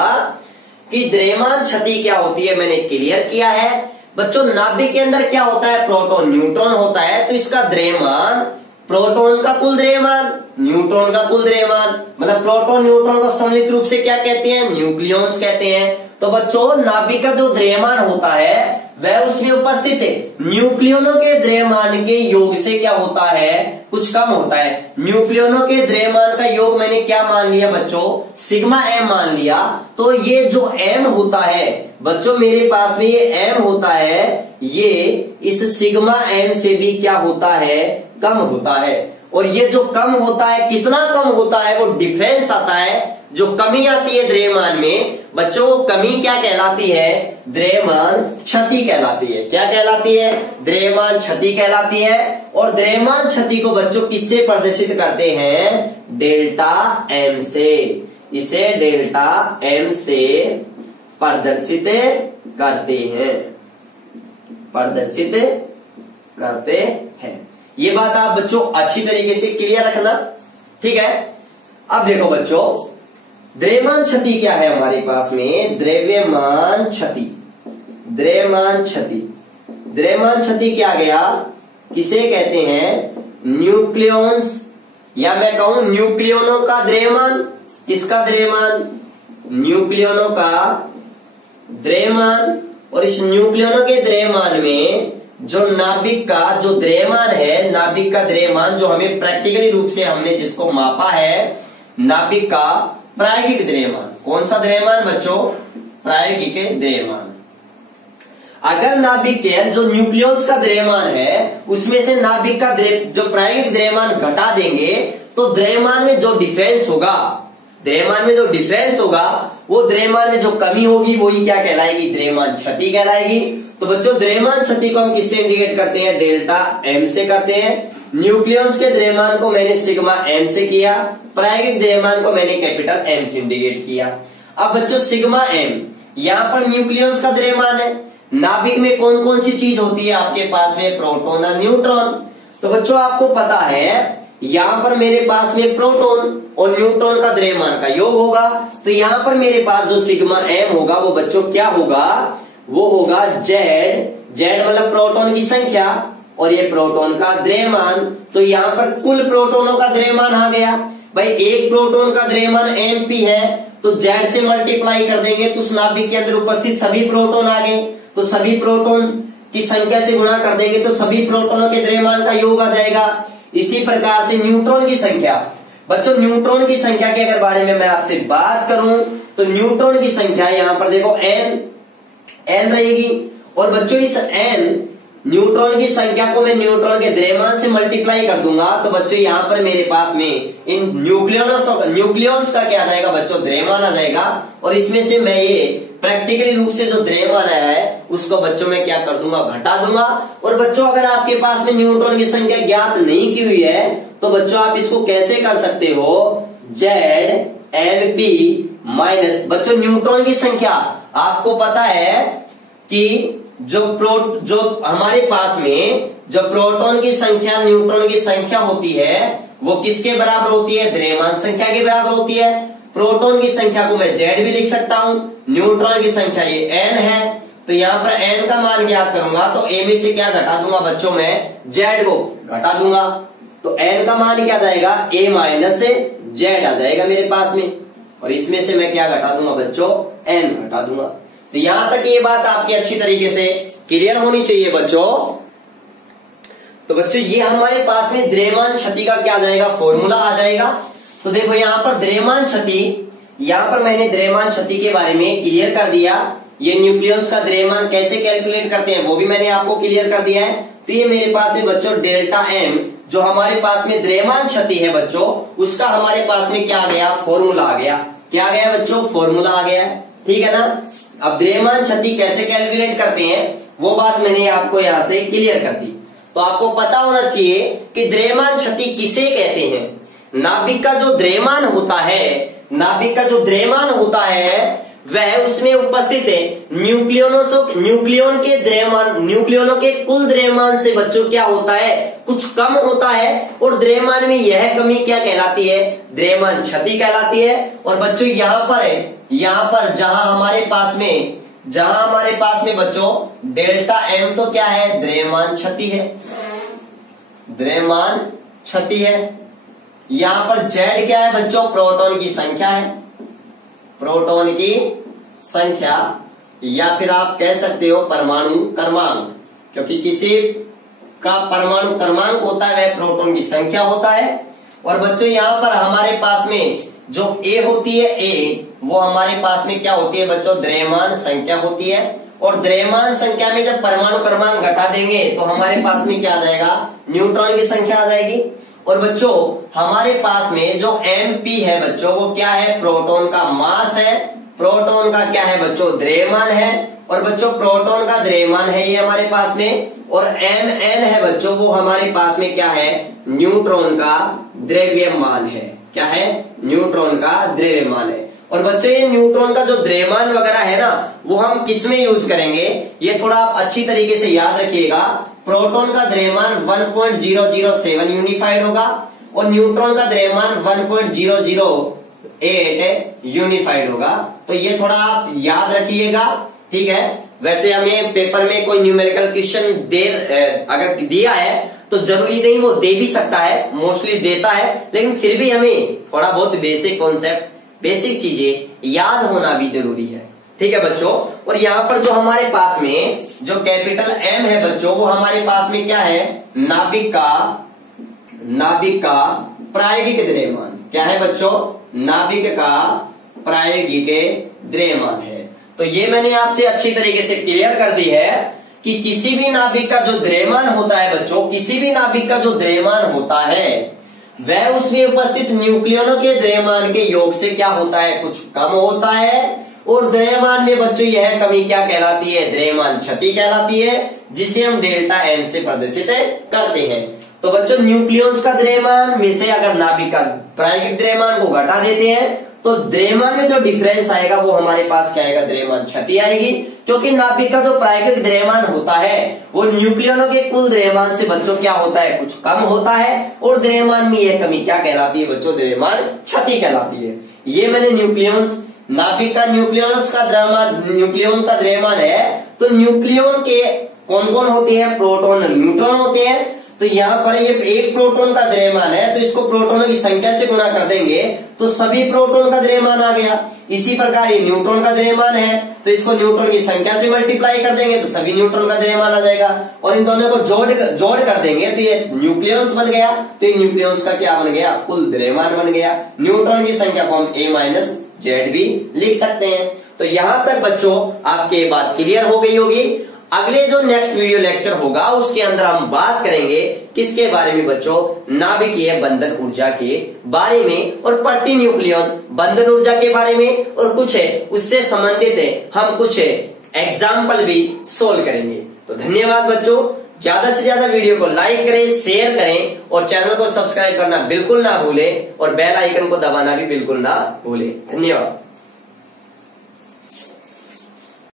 कि द्रव्यमान क्षति क्या होती है, मैंने क्लियर किया है। बच्चों नाभिक के अंदर क्या होता है, प्रोटॉन न्यूट्रॉन होता है, तो इसका द्रव्यमान प्रोटॉन का कुल द्रव्यमान न्यूट्रॉन का कुल द्रव्यमान, मतलब प्रोटॉन न्यूट्रॉन को सम्मिलित रूप से क्या कहते हैं, न्यूक्लियॉन्स कहते हैं। तो बच्चों नाभिक का जो द्रव्यमान होता है वह उसमें उपस्थित है न्यूक्लियनों के द्रव्यमान के योग से क्या होता है, कुछ कम होता है। न्यूक्लियनों के द्रव्यमान का योग मैंने क्या मान लिया बच्चों, सिग्मा एम मान लिया। तो ये जो एम होता है बच्चों मेरे पास में ये एम होता है, ये इस सिग्मा एम से भी क्या होता है, कम होता है। और ये जो कम होता है, कितना कम होता है, वो डिफरेंस आता है, जो कमी आती है द्रव्यमान में बच्चों, वो कमी क्या कहलाती है, द्रव्यमान क्षति कहलाती है। क्या कहलाती है, द्रव्यमान क्षति कहलाती है। और द्रव्यमान क्षति को बच्चों किससे प्रदर्शित करते हैं, डेल्टा एम से। इसे डेल्टा एम से प्रदर्शित करते हैं, प्रदर्शित करते हैं। ये बात आप बच्चों अच्छी तरीके से क्लियर रखना, ठीक है। अब देखो बच्चों द्रव्यमान क्षति क्या है हमारे पास में, द्रव्यमान क्षति, द्रव्यमान क्षति, द्रव्यमान क्षति क्या गया, किसे कहते हैं, न्यूक्लियॉन्स, या मैं कहूं न्यूक्लियनों का द्रव्यमान, किसका द्रव्यमान, न्यूक्लियनों का द्रव्यमान। और इस न्यूक्लियनों के द्रव्यमान में जो नाभिक का जो द्रव्यमान है, नाभिक का द्रव्यमान जो हमें प्रैक्टिकली रूप से हमने जिसको मापा है, नाभिक का प्रायोगिक द्रव्यमान। कौन सा द्रव्यमान बच्चों, प्रायोगिक द्रव्यमान। अगर नाभिक के जो न्यूक्लियस का द्रव्यमान है उसमें से नाभिक का जो प्रायोगिक द्रव्यमान घटा देंगे तो द्रव्यमान में जो डिफरेंस होगा, द्रव्यमान में जो डिफरेंस होगा वो द्रव्यमान में जो कमी होगी वही क्या कहलाएगी, द्रव्यमान क्षति कहलाएगी। तो बच्चों द्रव्यमान क्षति को हम किससे इंडिकेट करते हैं, डेल्टा एम से करते हैं। न्यूक्लियस के द्रव्यमान को मैंने सिग्मा एम से किया, प्रायोगिक द्रव्यमान को मैंने कैपिटल एम से इंडिकेट किया। अब बच्चों सिग्मा एम यहाँ पर न्यूक्लियस का द्रव्यमान है। नाभिक में कौन कौन सी चीज होती है आपके पास में, प्रोटॉन और न्यूट्रॉन। तो बच्चों आपको पता है यहाँ पर मेरे पास में प्रोटॉन और न्यूट्रॉन का द्रव्यमान का योग होगा। तो यहाँ पर मेरे पास जो सिग्मा एम होगा वो बच्चों क्या होगा, वो होगा जेड, जेड मतलब प्रोटॉन की संख्या और ये प्रोटॉन का द्रव्यमान। तो यहाँ पर कुल प्रोटॉनों का द्रव्यमान आ गया भाई, एक प्रोटॉन का द्रव्यमान एमपी है तो जेड से मल्टीप्लाई कर देंगे तो उस नाभिक के अंदर उपस्थित सभी प्रोटॉन आ गए, तो सभी प्रोटॉन की संख्या से गुणा कर देंगे तो सभी प्रोटॉनों के द्रव्यमान का योग आ जाएगा। इसी प्रकार से न्यूट्रॉन की संख्या, बच्चों न्यूट्रॉन की संख्या के अगर बारे में मैं आपसे बात करूं तो न्यूट्रॉन की संख्या यहां पर देखो एन रहेगी। और बच्चों इस एन न्यूट्रॉन की संख्या को मैं न्यूट्रॉन के द्रव्यमान से मल्टीप्लाई कर दूंगा तो बच्चों यहाँ पर मेरे पास में इन न्यूक्लियॉन्स का क्या आ जाएगा बच्चों, द्रव्यमान आ जाएगा। और इसमें से मैं ये प्रैक्टिकली रूप से जो द्रव्यमान आया है उसको बच्चों में क्या कर दूंगा, घटा दूंगा। और बच्चों अगर आपके पास में न्यूट्रॉन की संख्या ज्ञात नहीं की हुई है तो बच्चों आप इसको कैसे कर सकते हो, जेड एम पी माइनस, बच्चों न्यूट्रॉन की संख्या आपको पता है कि जो हमारे पास में जो प्रोटॉन की संख्या न्यूट्रॉन की संख्या होती है वो किसके बराबर होती है, द्रव्यमान संख्या के बराबर होती है। प्रोटॉन की संख्या को मैं जेड भी लिख सकता हूं, न्यूट्रॉन की संख्या ये एन है। तो यहाँ पर एन का मान ज्ञात करूंगा तो ए में से क्या घटा दूंगा बच्चों, मैं जेड को घटा दूंगा। तो एन का मान क्या जाएगा, ए माइनस से जेड आ जाएगा मेरे पास में। और इसमें से मैं क्या घटा दूंगा बच्चों, एन घटा दूंगा। तो यहां तक ये बात आपकी अच्छी तरीके से क्लियर होनी चाहिए बच्चों। तो बच्चों ये हमारे पास में द्रव्यमान क्षति का क्या आ जाएगा, फॉर्मूला आ जाएगा। तो देखो यहाँ पर द्रव्यमान क्षति, यहाँ पर मैंने द्रव्यमान क्षति के बारे में क्लियर कर दिया। ये न्यूक्लियस का द्रव्यमान कैसे कैलकुलेट करते हैं वो भी मैंने आपको क्लियर कर दिया है। तो ये मेरे पास में बच्चों डेल्टा एम जो हमारे पास में द्रव्यमान क्षति है बच्चों, उसका हमारे पास में क्या आ गया, फॉर्मूला आ गया। क्या आ गया बच्चों, फॉर्मूला आ गया, ठीक है ना। अब द्रव्यमान क्षति कैसे कैलकुलेट करते हैं वो बात मैंने आपको यहां से क्लियर कर दी। तो आपको पता होना चाहिए कि द्रव्यमान क्षति किसे कहते हैं। नाभिक का जो द्रव्यमान होता है, नाभिक का जो द्रव्यमान होता है वह उसमें उपस्थित है न्यूक्लियन के द्रव्यमान, न्यूक्लियनों के कुल द्रव्यमान से बच्चों क्या होता है, कुछ कम होता है। और द्रव्यमान में यह कमी क्या कहलाती है, द्रव्यमान क्षति कहलाती है। और बच्चों यहाँ पर है, यहाँ पर जहां हमारे पास में जहां हमारे पास में बच्चों डेल्टा एम तो क्या है, द्रव्यमान क्षति है, द्रव्यमान क्षति है। यहां पर जेड क्या है बच्चों, प्रोटॉन की संख्या है, प्रोटॉन की संख्या, या फिर आप कह सकते हो परमाणु क्रमांक, क्योंकि किसी का परमाणु क्रमांक होता है वह प्रोटॉन की संख्या होता है। और बच्चों यहां पर हमारे पास में जो ए होती है, ए वो हमारे पास में क्या होती है बच्चों, द्रव्यमान संख्या होती है। और द्रव्यमान संख्या में जब परमाणु क्रमांक घटा देंगे तो हमारे पास में क्या आ जाएगा, न्यूट्रॉन की संख्या आ जाएगी। और बच्चों हमारे पास में जो एमपी है बच्चों वो क्या है, प्रोटॉन का मास है, प्रोटॉन का क्या है बच्चों, द्रव्यमान है। और बच्चों प्रोटॉन का द्रव्यमान है ये हमारे पास में, और एम एन है बच्चों वो हमारे पास में क्या है, न्यूट्रॉन का द्रव्यमान है। क्या है, न्यूट्रॉन का द्रव्यमान है। और बच्चों ये न्यूट्रॉन का जो द्रव्यमान वगैरह है ना वो हम किस में यूज करेंगे, ये थोड़ा आप अच्छी तरीके से याद रखिएगा। प्रोटॉन का द्रव्यमान 1.007 यूनिफाइड होगा और न्यूट्रॉन का द्रव्यमान 1.008 यूनिफाइड होगा। तो ये थोड़ा आप याद रखिएगा, ठीक है। वैसे हमें पेपर में कोई न्यूमेरिकल क्वेश्चन अगर दिया है तो जरूरी नहीं वो दे भी सकता है, मोस्टली देता है, लेकिन फिर भी हमें थोड़ा बहुत बेसिक कॉन्सेप्ट, बेसिक चीजें याद होना भी जरूरी है, ठीक है बच्चों। और यहाँ पर जो हमारे पास में जो कैपिटल एम है बच्चों वो हमारे पास में क्या है, नाभिक का प्रायोगिक द्रव्यमान। क्या है बच्चों, नाभिक का प्रायोगिक द्रव्यमान है। तो ये मैंने आपसे अच्छी तरीके से क्लियर कर दी है कि किसी भी नाभिक का जो द्रव्यमान होता है बच्चों, किसी भी नाभिक का जो द्रव्यमान होता है वह उसमें उपस्थित न्यूक्लियनों के द्रव्यमान के योग से क्या होता है, कुछ कम होता है। और द्रव्यमान में बच्चों यह कमी क्या कहलाती है, द्रव्यमान क्षति कहलाती है, जिसे हम डेल्टा एम से प्रदर्शित करते हैं। तो बच्चों न्यूक्लियॉन्स का द्रव्यमान में से अगर नाभिक का प्रायोगिक द्रव्यमान को घटा देते हैं तो द्रव्यमान में जो डिफरेंस आएगा वो हमारे पास क्या आएगा, द्रव्यमान क्षति आएगी। क्योंकि नाभिक का जो प्रायोगिक द्रव्यमान होता है वो न्यूक्लियनों के कुल द्रव्यमान से बच्चों क्या होता है, कुछ कम होता है। और द्रव्यमान में यह कमी क्या कहलाती है बच्चों, द्रव्यमान क्षति कहलाती है। ये मैंने न्यूक्लियॉन्स, नाभिक का न्यूक्लियॉन्स का द्रव्यमान, न्यूक्लियॉन का द्रव्यमान है तो न्यूक्लियॉन के कौन कौन होते हैं, प्रोटॉन और न्यूट्रॉन होते हैं। तो यहाँ पर ये एक प्रोटॉन का द्रव्यमान है तो इसको प्रोटॉनों की संख्या से गुणा कर देंगे तो सभी प्रोटॉन का द्रव्यमान आ गया। इसी प्रकार ये न्यूट्रॉन का द्रव्यमान है तो इसको न्यूट्रॉन की संख्या से मल्टीप्लाई कर देंगे तो सभी न्यूट्रॉन का द्रव्यमान आ जाएगा। और इन दोनों को जोड़ कर देंगे तो ये न्यूक्लियॉन्स बन गया। तो ये न्यूक्लियॉन्स का क्या बन गया, कुल द्रव्यमान बन गया। न्यूट्रॉन की संख्या को हम A-Z भी लिख सकते हैं। तो यहां तक बच्चों आपकी बात क्लियर हो गई होगी। अगले जो नेक्स्ट वीडियो लेक्चर होगा उसके अंदर हम बात करेंगे किसके बारे में बच्चों, नाभिकीय बंधन ऊर्जा के बारे में और प्रति न्यूक्लियॉन बंधन ऊर्जा के बारे में, और कुछ है उससे संबंधित है हम कुछ एग्जाम्पल भी सोल्व करेंगे। तो धन्यवाद बच्चों, ज्यादा से ज्यादा वीडियो को लाइक करें, शेयर करें और चैनल को सब्सक्राइब करना बिल्कुल ना भूलें और बेल आइकन को दबाना भी बिल्कुल ना भूलें। धन्यवाद।